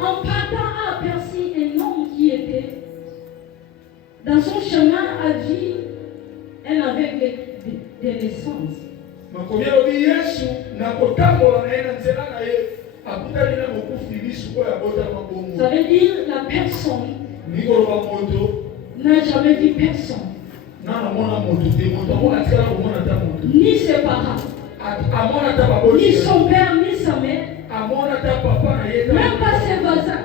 En partant a aperçu un homme qui était dans son chemin à vie, un aveugle de naissance. Ça veut dire la personne n'a jamais vu personne. Ni ses parents, ni son père, ni sa mère, même pas ses voisins.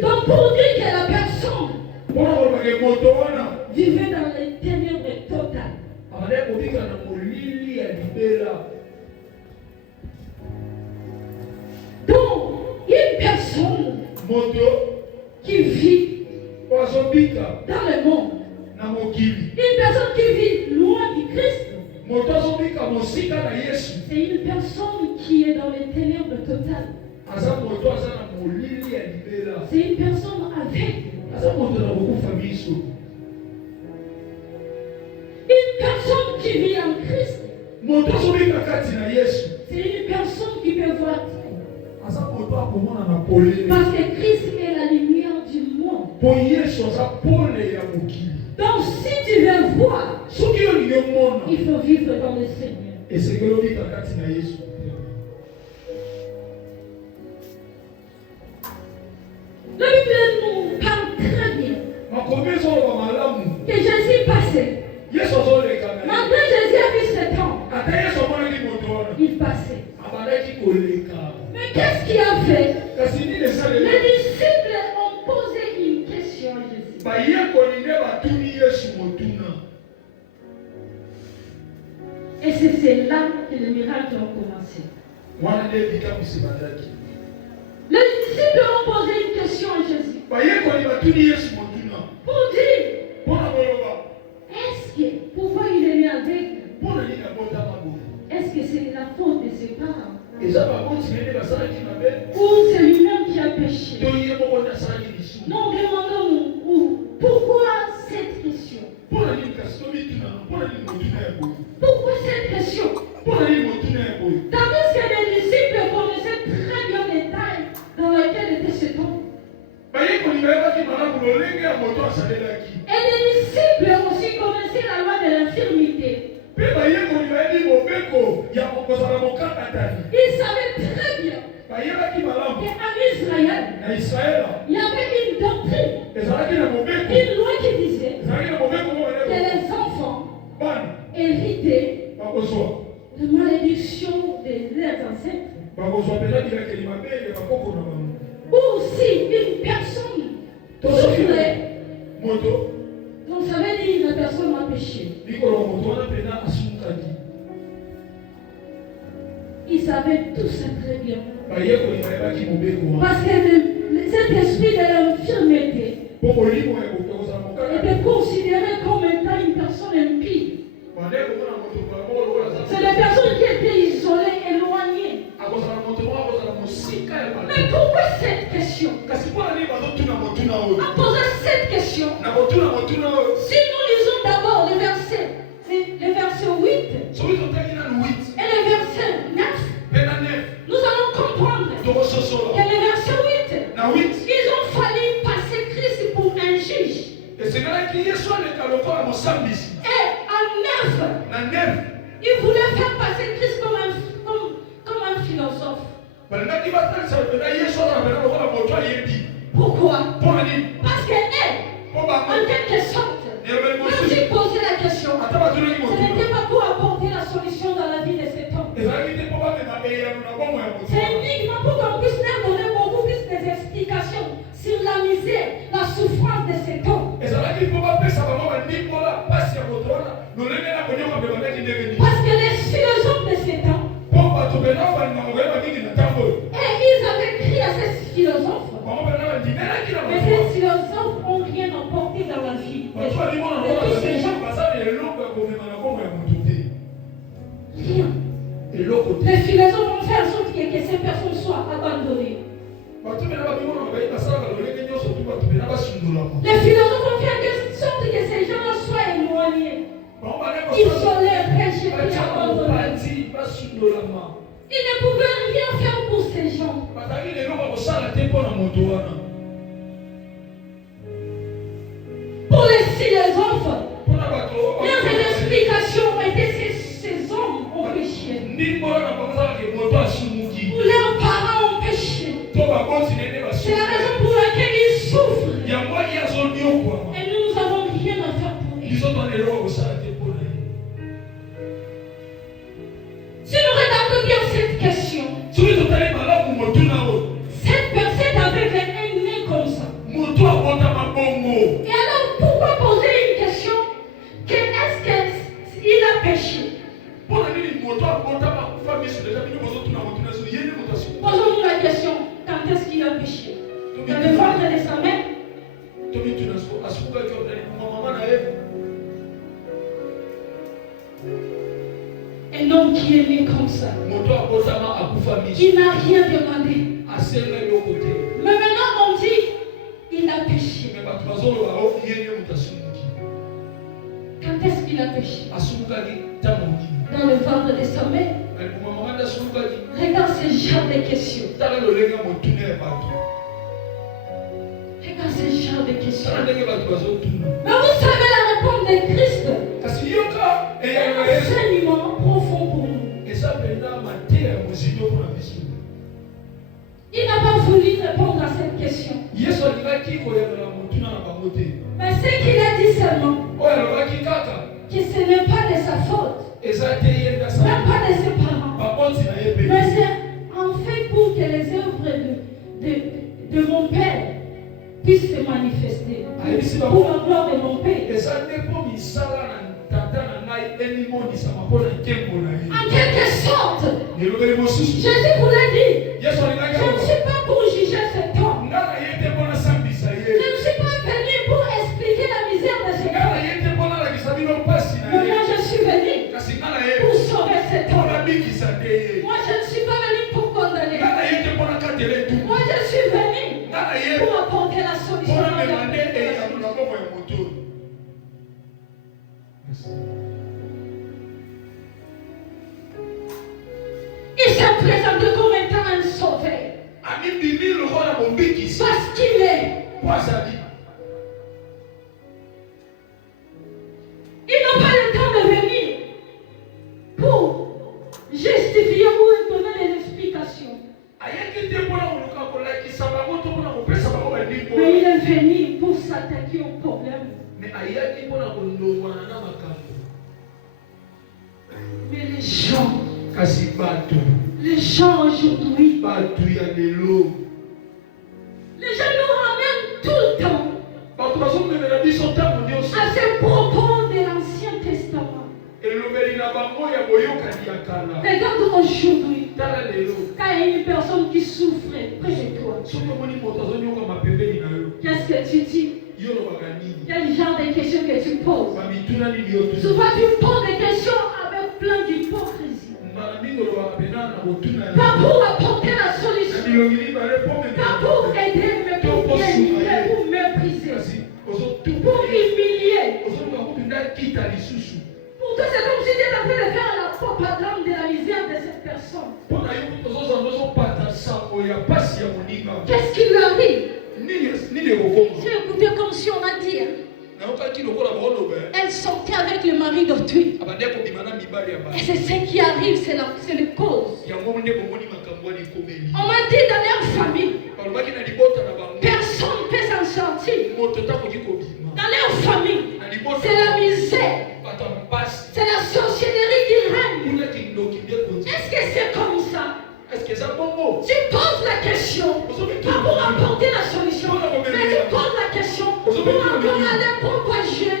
Donc pour dire que la personne vivait dans les ténèbres totales. Donc une personne qui vit dans le monde, une personne qui vit loin du Christ, c'est une personne qui est dans les ténèbres totales. C'est une personne aveugle. Une personne qui vit en Christ, c'est une personne qui peut voir. Parce que Christ est la lumière du monde. Donc si tu veux voir, il faut vivre dans le Seigneur. La Bible nous parle très bien que Jésus passait. Maintenant Jésus a vu cet homme. Il passait. Mais qu'est-ce qu'il a fait? Les disciples ont posé une question à Jésus. Et c'est là que les miracles ont commencé. Les disciples ont posé une question à Jésus. Pour dire, est-ce que, pourquoi il est né avec? Est-ce que c'est la faute de ses parents? Ou c'est lui-même qui a péché? Non, demandons-nous pourquoi cette question? Pourquoi cette question? Tandis que les disciples connaissaient très bien les tailles dans lesquelles était cet homme. Et les disciples aussi connaissaient la loi de l'infirmité. Ils savaient très bien qu'en Israël, il y avait une doctrine, une loi qui disait que les enfants héritaient la malédiction de leurs ancêtres. Ou si une personne souffrait, donc ça veut dire que la personne a péché. Ils savaient tout ça très bien. Parce que cet esprit de l'infirmité était considéré comme étant une personne impie. C'est des personnes qui étaient isolées, éloignées. Mais pourquoi cette question? À poser cette question, si nous lisons d'abord le verset 8 et le verset 9, nous allons comprendre que le verset 8, ils ont fallu passer Christ pour un juge. Et en 9, ils voulaient faire passer Christ comme un philosophe. Pourquoi? Parce que en quelque sorte, quand j'ai posé la question, ce n'était pas pour apporter la solution dans la vie de cet homme. C'est uniquement pour qu'on puisse leur donner beaucoup plus d'explications sur la misère, la souffrance de cet homme. Parce que les philosophes de cet homme, et ils avaient crié à ces philosophes, mais ces philosophes n'ont rien apporté dans la vie de tous ces gens. Rien. Les philosophes ont fait en sorte que ces personnes soient abandonnées. Les philosophes ont fait en sorte que ces gens soient éloignés, isolés, rejetés, abandonnés. Ils ne pouvaient rien faire pour Pour les philosophes, leurs explications étaient ces hommes ont péché. Ou leurs parents ont péché. C'est la raison pour laquelle ils souffrent. Et nous n'avons rien à faire pour eux. Si nous regardons bien cette question, cette personne avec un nez comme ça. Et alors, pourquoi poser une question que est-ce qu'il a péché? Posons-nous la question, quand est-ce qu'il a péché? Dans le ventre de sa mère? Un homme qui est né comme ça, il n'a rien demandé. Mais maintenant on dit, il a péché. Quand est-ce qu'il a péché? Dans le ventre de sa mère. Regarde ce genre de questions. Regarde ce genre de questions. Mais vous savez la réponse de Christ. C'est un enseignement profond pour nous. Il n'a pas voulu répondre à cette question. Mais ce qu'il a dit seulement, que ce n'est pas de sa faute, même pas de ses parents, mais c'est en fait pour que les œuvres de mon Père puissent se manifester. Pour la gloire de mon Père. En quelque sorte, Jésus vous l'a dit. Je ne suis pas pour juger cet homme. Je ne suis pas venu pour expliquer la misère de cet homme. Mais moi je suis venu pour sauver cet homme. Moi je ne suis pas venu pour condamner. Moi je suis venu pour apporter la solution. Il s'est présenté comme étant un sauveur. Parce qu'il est. Il n'a pas le temps de venir pour justifier ou donner des explications. Mais il est venu pour s'attaquer au problème. Mais les gens aujourd'hui, les gens nous ramènent tout le temps à ces propos de l'Ancien Testament. Regarde aujourd'hui, quand il y a une personne qui souffre près de toi, qu'est-ce que tu dis? Quel genre de questions que tu poses? Souvent tu poses des questions avec plein d'hypocrisie. Pas pour apporter la solution, pas pour aider, mais pour dénigrer, pour mépriser, pour humilier. Pourtant c'est comme si tu étais en train de faire la propagande de la misère de cette personne. Qu'est-ce qui lui arrive? J'ai écouté comme si on a dit. Elle sortait avec le mari d'autrui. Et c'est ce qui arrive, c'est le cause. On m'a dit dans leur famille, personne ne peut s'en sortir. Dans leur famille, c'est la misère, c'est la sorcellerie qui règne. Est-ce que c'est comme ça? Tu poses la question, pas pour apporter la solution, mais tu poses la question pour encore aller propager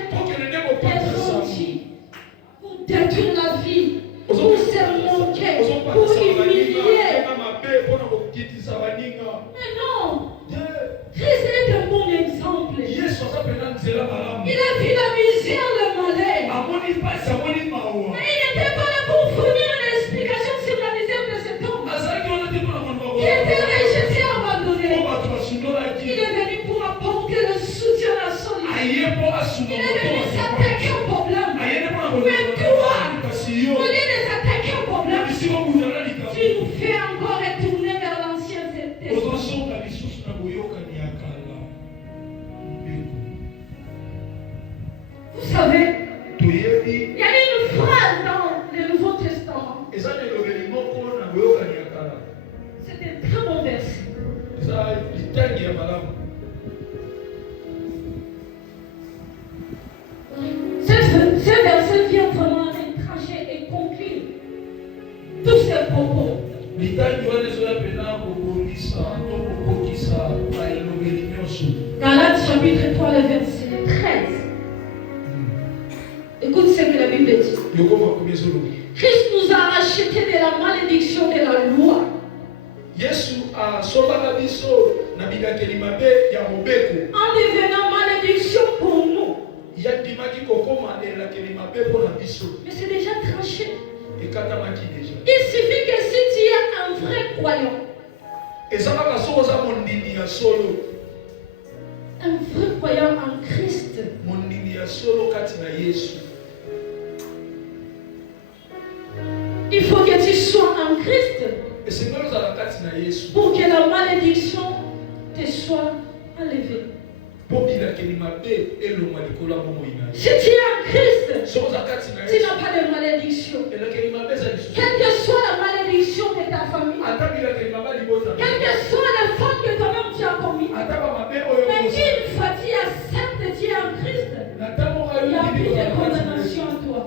des outils, pour détruire la vie, pour se moquer, pour humilier. Mais non, Christ est un bon exemple. Il a vu la misère, le malheur. Mais il était Galates chapitre 3, le verset 13. Écoute ce que la Bible dit. Christ nous a rachetés de la malédiction de la loi. En devenant malédiction pour nous. Mais c'est déjà tranché. Il suffit que si tu es un vrai croyant, un vrai croyant en Christ, il faut que tu sois en Christ pour que la malédiction te soit enlevée. Si tu es en Christ, tu n'as pas de malédiction. Quelle que soit la malédiction de ta famille, quelle que soit la faute que toi-même tu as commis, mais une fois tu acceptes, tu es en Christ, il n'y a plus de condamnation en toi.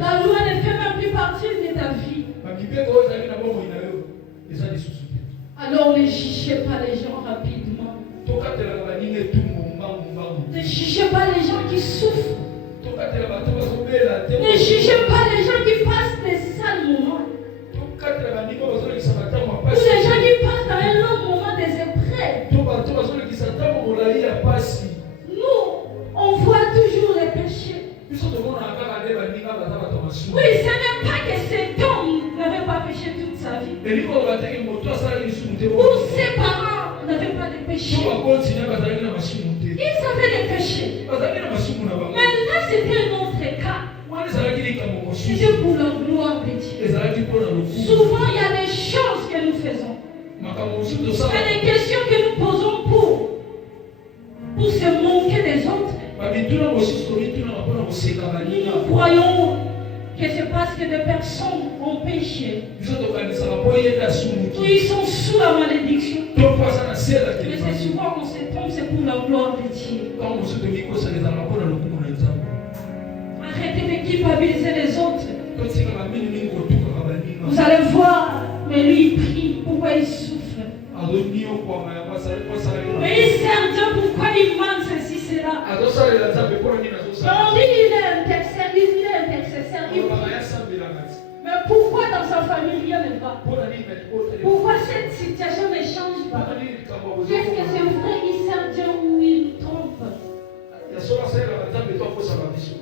La loi ne fait même plus partie de ta vie. Alors ne jugez pas les gens rapidement. Ne jugez pas les gens qui souffrent. Ne jugez pas les gens qui passent des sales moments. Ou les gens qui passent dans un long moment des épreuves. Nous, on voit toujours les péchés. Oui, ce n'est pas que cet homme n'avait pas péché toute sa vie. Ou ses parents n'avaient pas de péché. Ils avaient des péchés. Mais là, c'était un autre cas. C'était pour la gloire de Dieu. Souvent, il y a des choses que nous faisons. Il y a des questions que nous posons pour se moquer des autres. Nous croyons que c'est parce que des personnes ont péché. Ils sont sous la malédiction. Mais c'est souvent on se trompe, c'est pour la gloire de Dieu. Arrêtez de culpabiliser les autres. Vous allez voir, mais lui il prie, pourquoi il souffre? Mais il sert Dieu, pourquoi il manque ceci, cela? On dit il est intercesseur, il est intercesseur. Mais pourquoi dans sa famille rien ne va? Pourquoi cette situation ne change pas? Est-ce que c'est vrai qu'il sert Dieu ou il trompe?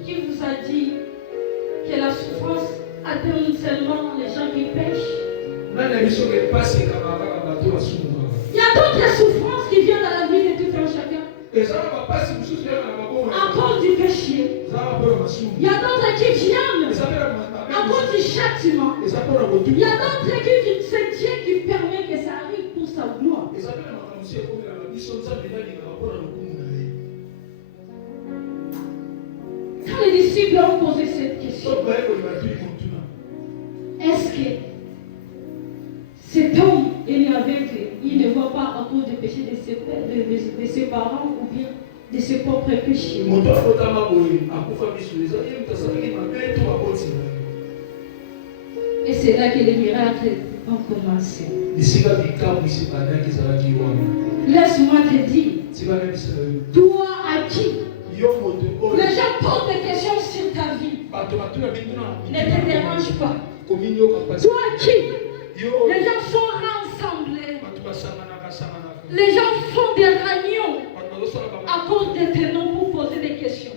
Qui vous a dit que la souffrance atteint seulement les gens qui pêchent? Il y a d'autres souffrances qui viennent dans la vie de tout un chacun. À cause du péché. Il y a d'autres qui viennent à cause du châtiment. Il y a d'autres qui c'est Dieu qui permet que ça arrive pour sa gloire. Quand les disciples ont posé cette question, est-ce que cet homme est aveugle, il ne voit pas à cause du péché de ses parents ou bien de ses propres péchés? Et c'est là que les miracles ont commencé. Laisse-moi te dire, toi à qui les gens posent des questions sur ta vie, ne te dérange pas. Toi à qui les gens sont rassemblés, les gens font des réunions à cause de tes noms pour poser des questions.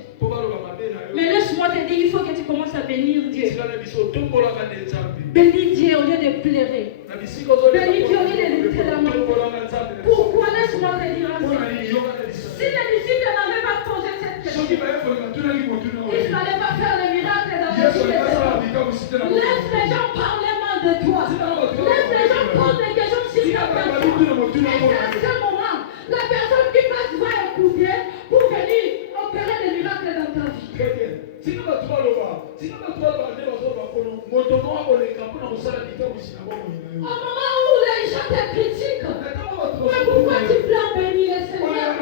Mais laisse-moi te dire, il faut que tu commences à bénir Dieu. Bénis Dieu au lieu de pleurer. Bénis Dieu au lieu de te lamenter. Pourquoi? Laisse-moi te dire ainsi. Si les disciples n'avaient pas posé cette question, ils n'allaient pas faire le miracle dans la vie de Dieu. Laisse les gens parler mal de toi. Laisse les gens poser des questions sur ta personne. Et c'est à ce moment, la personne qui passe va écouter pour venir opérer des miracles dans ta vie. Au moment où les gens te critiquent, mais pourquoi tu plains bénir le Seigneur?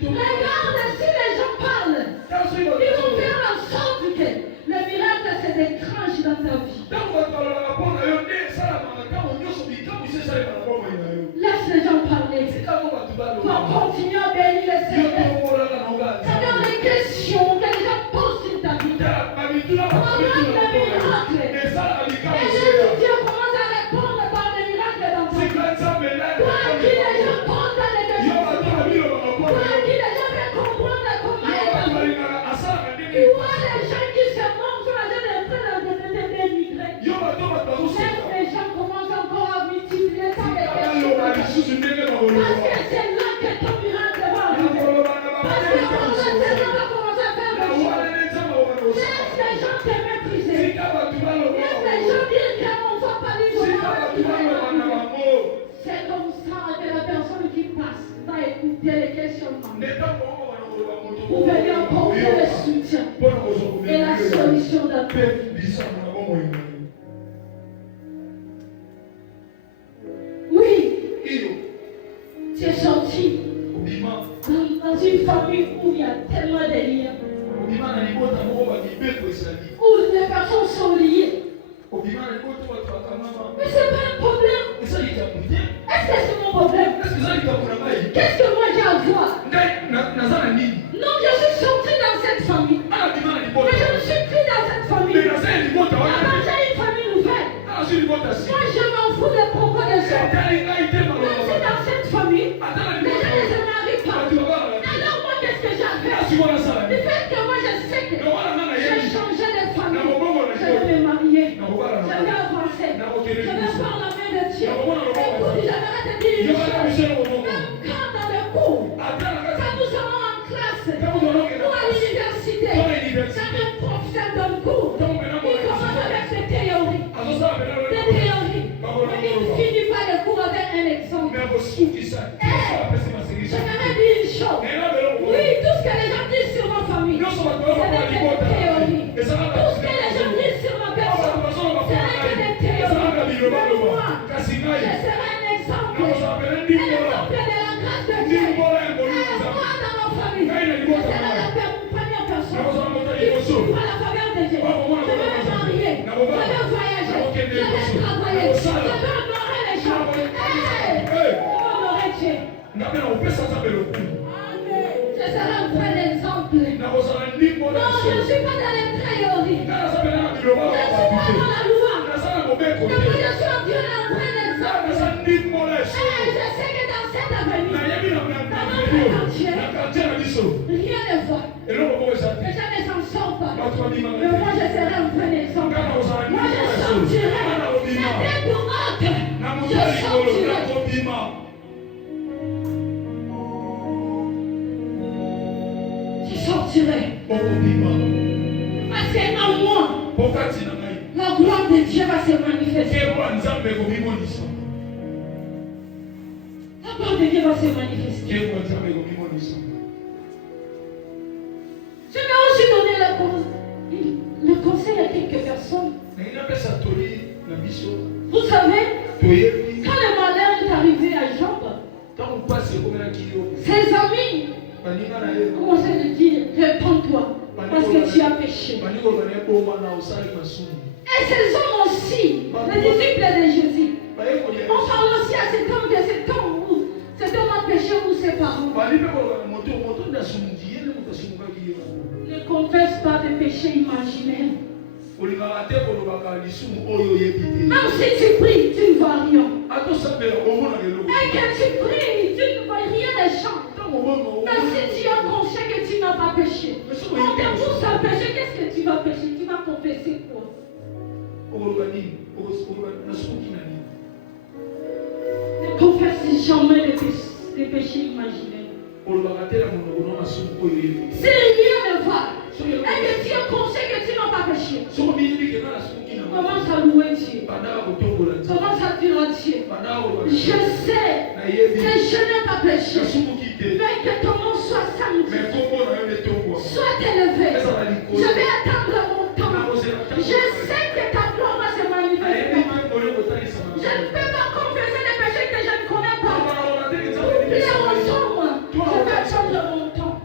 Regarde, si les gens parlent, ils vont faire en sorte que le miracle se déclenche dans ta vie. pour venir apporter le soutien et la solution d'après. Oui, tu es sorti dans une famille où il y a tellement de liens, où les personnes sont liées. Mais ce n'est pas un problème. Est-ce que c'est mon problème? Qu'est-ce que moi j'ai à voir? Non, je suis sorti dans cette famille. Mais je ne suis plus dans cette famille. Avant, j'ai une famille nouvelle. Moi, je m'en fous des propos des autres. Même si dans cette famille, les gens ne se marient pas. Alors moi, qu'est-ce que j'ai à faire? Du fait que moi, je sais que j'ai changé de famille. Je vais me marier. Je vais avancer. Je vais faire la main de Dieu. Écoute, j'aimerais te dire une chose. Même quand dans le cours, quand nous allons en classe ou à l'université, quand un professeur donne cours, il commence avec des théories. Des théories. Mais il ne finit pas le cours avec un exemple. J'aimerais dire une chose. Oui, tout ce que les gens disent sur ma famille, ce n'est que des théories. Tout ce que les gens disent sur ma personne, ce n'est que des théories. Mais moi, je serai un exemple. Un exemple de la grâce de Dieu. Moi, dans ma famille, je serai la première personne qui suivra la faveur de Dieu. Je vais me marier. Je vais voyager. Je vais travailler. Je vais honorer les gens. Je vais honorer Dieu. Je serai un vrai exemple. Non, je ne suis pas dans les théories. Je ne suis pas dans la loi. Mais moi, je suis en Dieu, un vrai exemple. Je sais que dans cet avenir, dans notre quartier, rien ne va. Les gens ne s'en sortent pas. Mais moi, je serai un vrai exemple. Moi, je sortirai. C'était pour autre. Je sortirai. Je sortirai. Parce qu'en moi, la gloire de Dieu va se manifester. La gloire de Dieu va se manifester. Je vais aussi donner le conseil à quelques personnes. Vous savez, quand le malheur est arrivé à Job, ses amis commençaient à lui dire, réponds-toi, parce que tu as péché. Et ces hommes aussi, les disciples de Jésus, on parle aussi à cet homme de cet homme où cet homme a péché ou ses parents. Ne confesse pas de péché imaginaire. Même si tu pries, tu ne vois rien. Et que tu pries, tu ne vois rien des champs. Mais si tu es conscient que tu n'as pas péché, on te pousse à pécher, qu'est-ce que tu vas pécher? Tu vas confesser quoi? Ne confesse jamais les péchés imaginaires. Si rien ne va, et que tu es conscient que tu n'as pas péché, commence à louer Dieu. Commence à dire à Dieu, je sais que je n'ai pas péché, mais que ton nom soit sanctifié, soit élevé. Je vais attendre mon temps. Je sais que ta gloire va se manifester. Je ne peux pas confesser les péchés que je ne connais pas. Oubliez ensemble. Je vais attendre mon temps.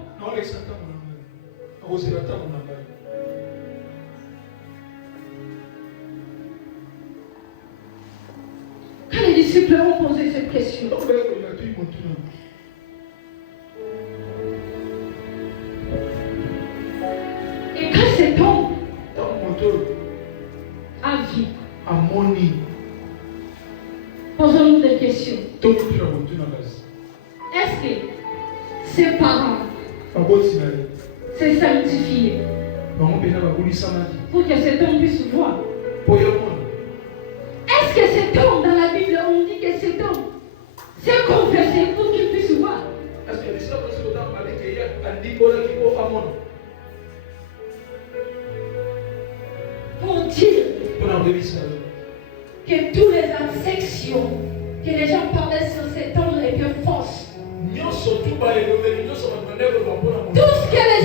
Quand les disciples ont posé cette question, et quand cet homme a vu, posons-nous des questions. Est-ce que ses parents s'est sanctifié pour que cet homme puisse voir? Est-ce que cet homme, dans la Bible, on dit que cet homme s'est confessé pour qu'il puisse voir? Pour dire que toutes les affections que les gens parlaient sur cet homme étaient fausses. Tout ce que les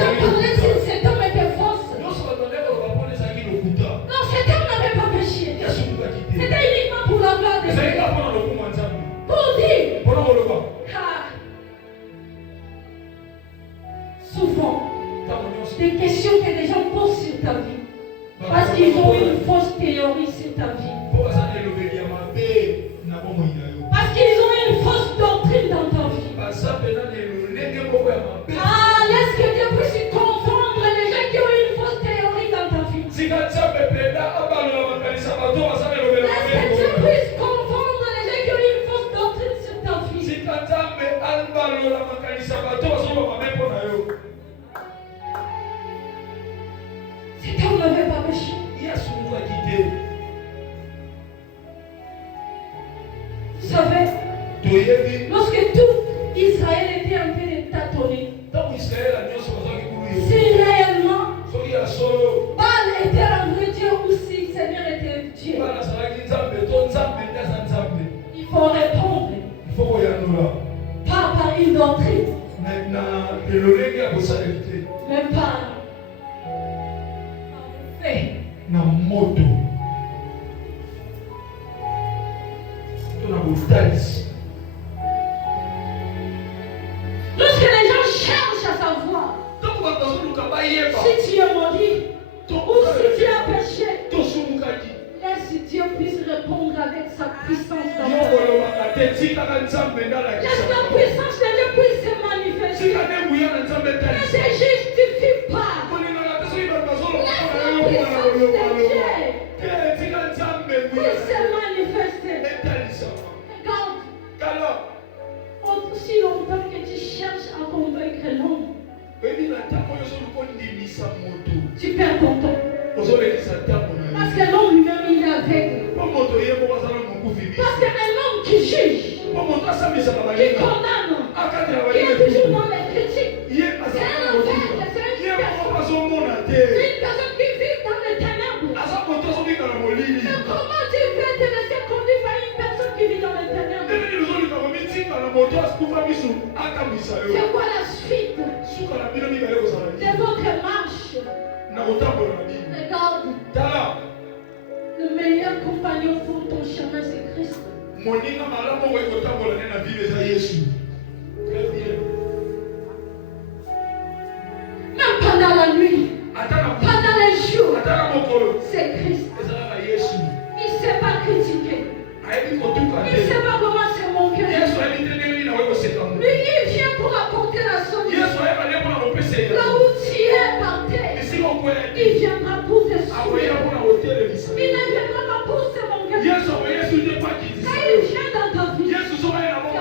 qu'ils ont une fausse théorie sur ta vie. Parce qu'ils ont une fausse doctrine dans ta vie. Ah, laisse que Dieu puisse confondre les gens qui ont une fausse théorie dans ta vie. Laisse que Dieu puisse confondre les gens qui ont une fausse doctrine sur ta vie. Cet homme n'avait pas péché. Vous savez, lorsque tout Israël était en train de tâtonner, si réellement Baal était un vrai Dieu ou si le Seigneur était Dieu, il faut répondre. Pas par une doctrine, même pas par des faits. Lorsque les gens cherchent à savoir si tu es maudit ou si tu as péché, laisse Dieu puisse répondre avec sa puissance dans toi. Laisse la puissance de Dieu puisse se manifester. Ne se justifie pas. Laisse la puissance de Dieu puisse se manifester. Regarde, aussi longtemps que tu cherches à convaincre l'homme, tu perds ton temps. Parce que l'homme lui-même, il est aveugle. Parce qu'un homme qui juge, qui condamne, qui est toujours dans les critiques, c'est un aveugle, c'est une personne qui vit dans les ténèbres. Mais comment tu peux te laisser conduire par une personne qui vit dans les ténèbres? C'est quoi la suite de votre marche? Regarde, le meilleur compagnon pour ton chemin, c'est Christ. Même pendant la nuit, pendant les jours, c'est Christ. Il ne sait pas critiquer. Il ne sait pas comment se moquer. Lui, il vient pour apporter la solution. Là où tu es par terre, il viendra pour te sauver. Il ne viendra pas pour se moquer. Quand il vient dans ta vie, c'est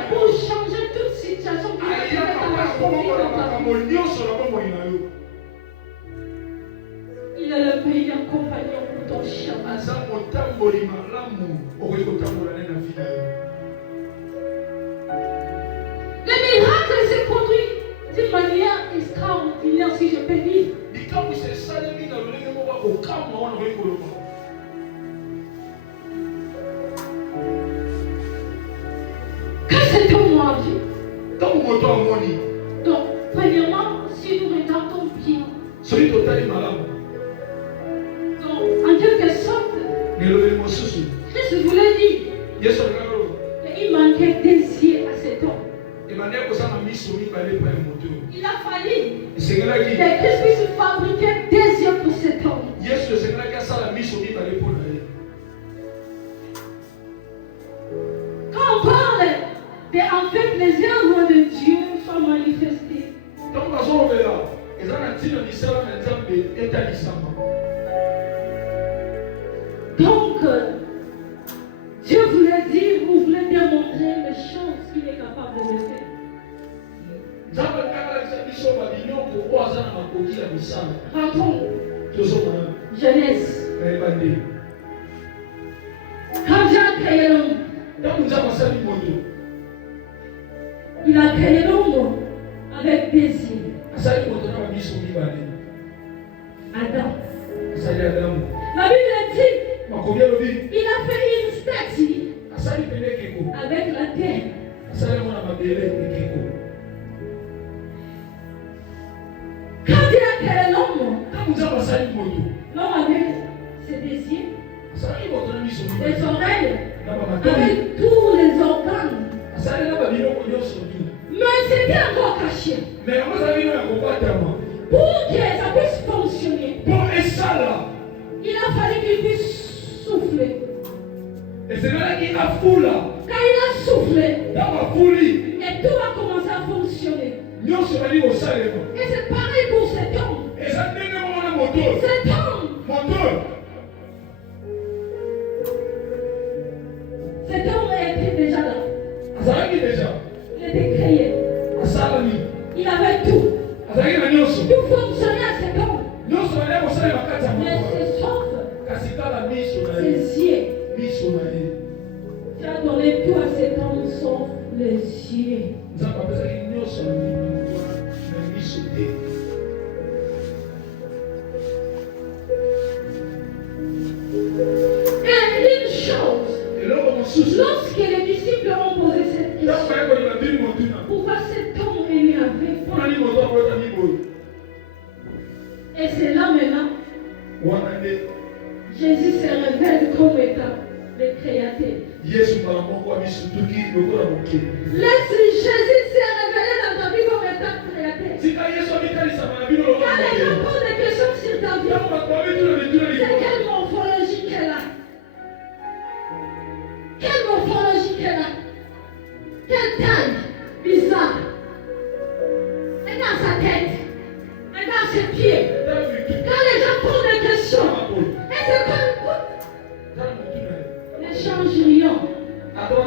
pour changer toute situation qui est catastrophique dans ta vie. Il est le meilleur compagnon pour ton chemin. Le miracle s'est produit d'une manière extraordinaire, si je peux dire. Quand cet homme a vu, donc, premièrement, si nous regardons bien, donc, en quelque sorte, Christ voulait dire qu'il manquait désir à cet homme. Il a fallu que Christ puisse fabriquer des yeux pour cet homme. Quand on parle de en fait les œuvres de Dieu sont manifestées, donc Dieu voulait dire, vous voulez démontrer les choses qu'il est capable de faire. Rentrons. Genèse. Quand Dieu a créé l'homme, il a créé l'homme avec désir. Adam. La Bible dit, il a fait une statue avec la terre. Quand Dieu a créé l'homme, l'homme avec ses désirs, les oreilles, avec tous les organes. Mais c'était encore caché. Pour que ça puisse fonctionner, il a fallu Quand il a soufflé, et tout a commencé à fonctionner. Et c'est pareil pour cet homme. Cet homme était déjà là. Il était créé. Il avait tout. Tout fonctionnait à cet homme. Mais c'est sauf ses yeux. Tu as donné tout à cet homme sauf les yeux. Et une chose, lorsque les disciples ont posé cette question, pourquoi cet homme est né avec? Et c'est là maintenant, Jésus se révèle comme étant le créateur. Jésus s'est révélé dans ta vie comme étant créateur. Quand les gens posent des questions sur ta vie, c'est quelle morphologie qu'elle a? Quelle morphologie qu'elle a? Quelle taille bizarre? Regarde sa tête. Regarde ses pieds. Quand les gens posent des questions, et c'est comme ne change rien.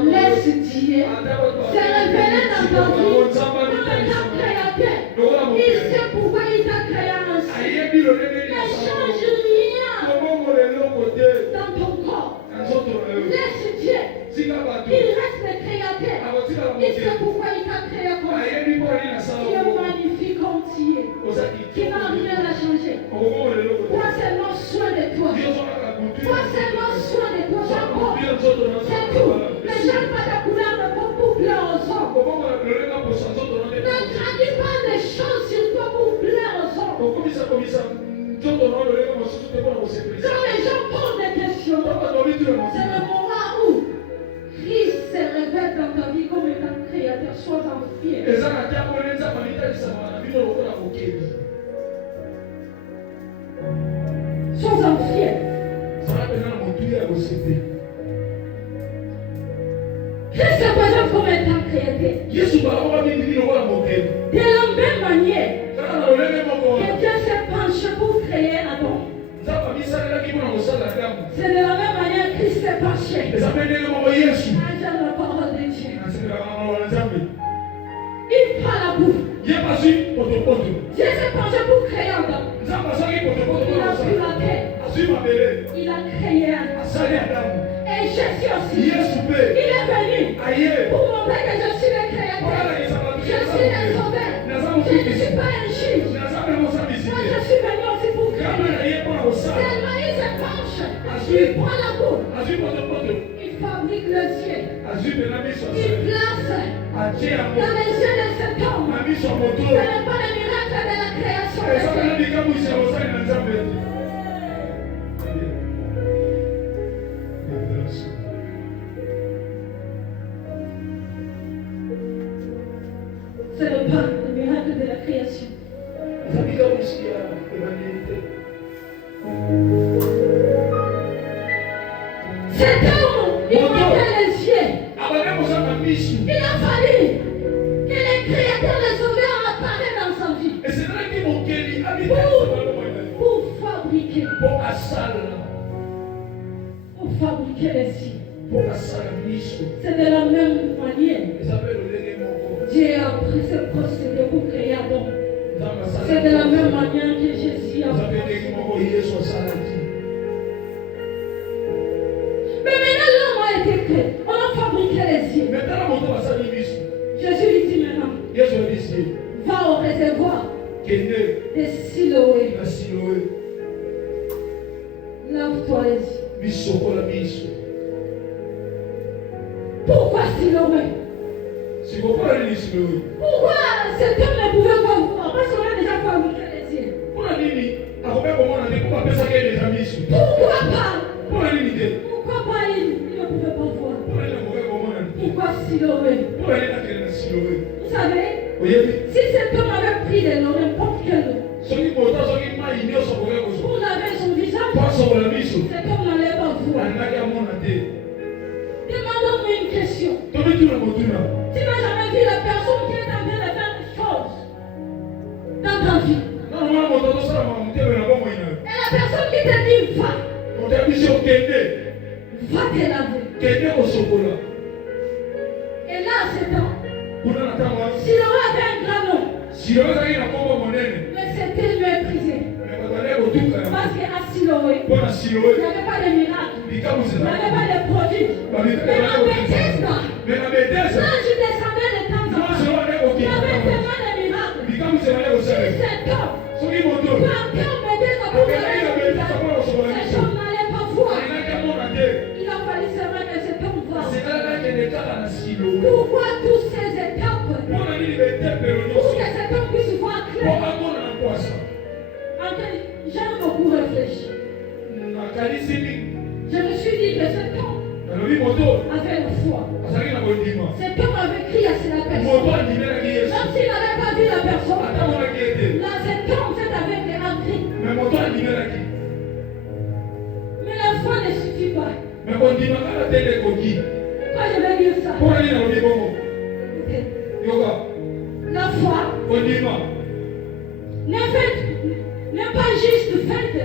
Laisse Dieu se révéler dans ta vie comme étant créateur. Il sait pourquoi il t'a créé ainsi. Ne change rien dans ton corps. Laisse Dieu. Il reste le créateur. Il sait pourquoi il t'a créé comme ça. Tu es magnifique comme tu es. Tu n'as rien à changer. Prends seulement soin de toi. Prends seulement soin de toi. C'est tout. Ne change pas ta couleur de peau pour plaire aux hommes. Ne traduis pas des choses sur toi pour plaire aux hommes. Quand les gens posent des questions, c'est le moment où Christ se révèle dans ta vie comme étant créateur. Sois-en fier. Sois-en fier. Christ se présente comme étant créateur. De la même manière que Dieu s'est penché pour créer Adam. C'est de la même manière que Christ s'est penché. J'aime la parole de Dieu. Il prend la bouffe. Dieu s'est penché pour créer Adam. Il a pris la terre. Il a créé Adam. Et Jésus aussi. Il est venu pour montrer que je suis le créateur. Je suis le sauveur. Je ne suis pas un juge. Moi, je suis venu aussi pour créer. Tellement il se penche. Il prend la bouffe. Il fabrique le ciel. Il place dans les yeux de cet homme. Ce n'est pas le miracle de la création de Dieu. C'est le miracle de la création. Cet homme, il manquait les yeux. Il a fallu que les créateurs, les sauveurs apparaissent dans sa vie. Pour fabriquer les cieux. C'est de la même manière. Dieu a pris ce procédé pour créer Adam. C'est de la même manière que Jésus a fait. Mais maintenant l'homme a été créé. On a fabriqué les yeux. Jésus lui dit maintenant, va au réservoir de Siloé. Lave-toi les yeux. Pourquoi Siloé? Pourquoi cet homme ne pouvait pas voir? Parce qu'on a déjà fabriqué les yeux. Pourquoi pas? Pourquoi pas il ne pouvait pas voir? Pourquoi Siloé? Vous savez, si cet homme avait pris de l'eau, n'importe quelle eau, pour laver son visage, cet homme n'allait pas voir. Tu n'as jamais vu la personne qui est en train de faire des choses dans ta vie. Et la personne qui te dit va te laver. Et là, c'est temps. Siloé avait un grand nom. Mais c'était méprisé. Parce qu'à Siloé, il n'y avait pas de miracle. Il n'y avait pas de produits. Mais à Bethesda, là, je descendais de temps en temps. Il y avait tellement de miracles. Si cet homme, quand Bethesda pour ces choses n'allaient pas voir, il a fallu seulement que cet homme voie. Pourquoi toutes ces étapes? Pour que cet homme puisse voir clair. J'aime beaucoup réfléchir. Je me suis dit que cet homme avait la foi. Cet homme avait crié à la personne. Même s'il n'avait pas vu la personne. Là, cet homme s'est avec entré. Mais la foi ne suffit pas. Pourquoi je vais dire ça? La foi n'est pas juste faite